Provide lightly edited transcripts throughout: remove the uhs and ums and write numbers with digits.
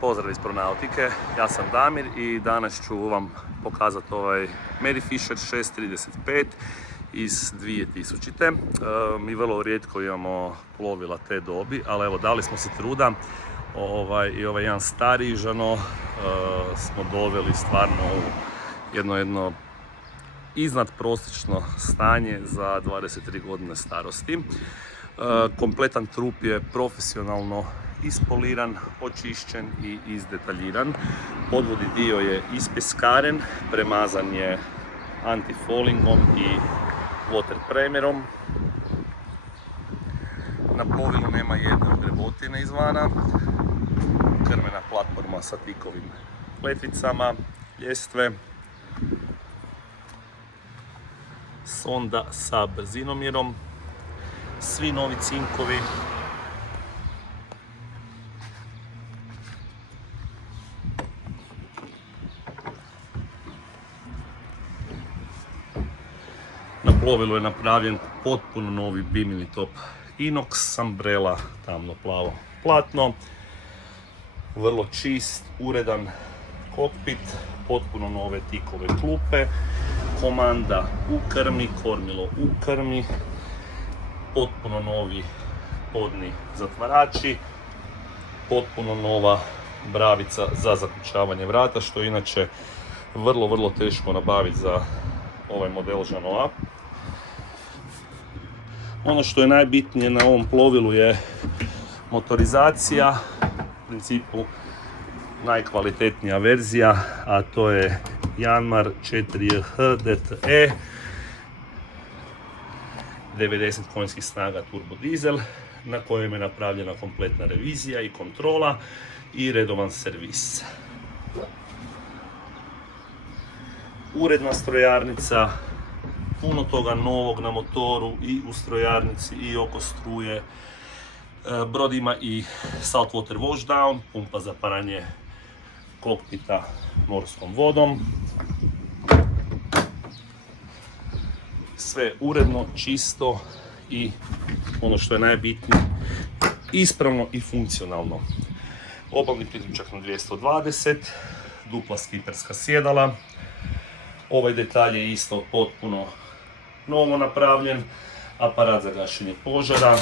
Pozdrav iz Pronautike, ja sam Damir i danas ću vam pokazati ovaj Medifisher 635 iz 2000. Mi vrlo rijetko imamo plovila te dobi, ali evo dali smo si truda i ovaj jedan stariji žano smo doveli stvarno u jedno iznad prosječno stanje za 23 godine starosti. Kompletan trup je profesionalno ispoliran, očišćen i izdetaljiran. Podvodni dio je ispeskaren, premazan je anti-fallingom i water primerom. Na plovilu nema jedne ogrebotine izvana, krmena platforma sa tikovim letvicama, ljestve, sonda sa brzinomjerom, svi novi cinkovi, na plovilu je napravljen potpuno novi bimini top inox, umbrella tamno plavo platno, vrlo čist, uredan kokpit, potpuno nove tikove klupe, komanda u krmi, kormilo u krmi, potpuno novi podni zatvarači, potpuno nova bravica za zaključavanje vrata, što je inače vrlo teško nabaviti za ovaj model žanoa. Ono što je najbitnije na ovom plovilu je motorizacija, u principu najkvalitetnija verzija, a to je Yanmar 4H DTE, 90 konjskih snaga turbo dizel, na kojem je napravljena kompletna revizija i kontrola i redovan servis. Uredna strojarnica, puno toga novog na motoru i u strojarnici i oko struje. Brod ima i saltwater washdown, pumpa za paranje kokpita morskom vodom. Sve uredno, čisto i ono što je najbitnije, ispravno i funkcionalno. Obalni priključak na 220, dupla skiperska sjedala. Ovaj detalj je isto potpuno novo napravljen, aparat za gašenje požara,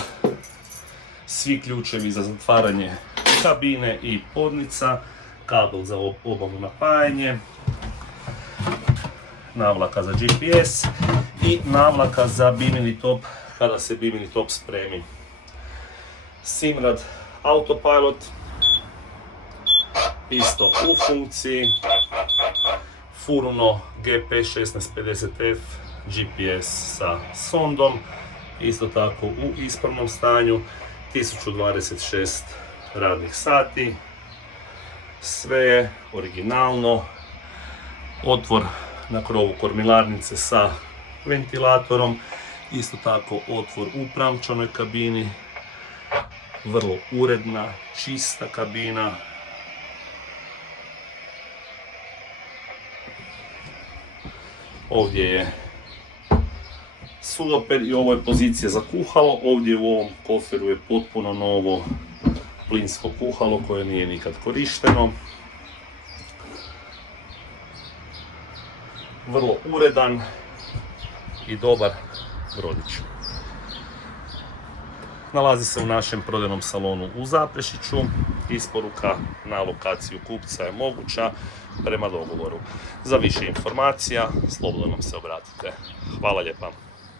svi ključevi za zatvaranje kabine i podnica, kabel za obalno napajanje, navlaka za GPS i navlaka za bimini top kada se bimini top spremi. Simrad autopilot isto u funkciji, Furuno GP1650F GPS sa sondom, isto tako u ispravnom stanju, 1026 radnih sati, sve je originalno, otvor na krovu kormilarnice sa ventilatorom, isto tako otvor u pramčanoj kabini, vrlo uredna, čista kabina. Ovdje je sudoper i ovo je pozicija za kuhalo. Ovdje u ovom koferu je potpuno novo plinsko kuhalo koje nije nikad korišteno. Vrlo uredan i dobar brodić. Nalazi se u našem prodajnom salonu u Zaprešiću. Isporuka na lokaciju kupca je moguća prema dogovoru. Za više informacija slobodno nam se obratite. Hvala lijepa.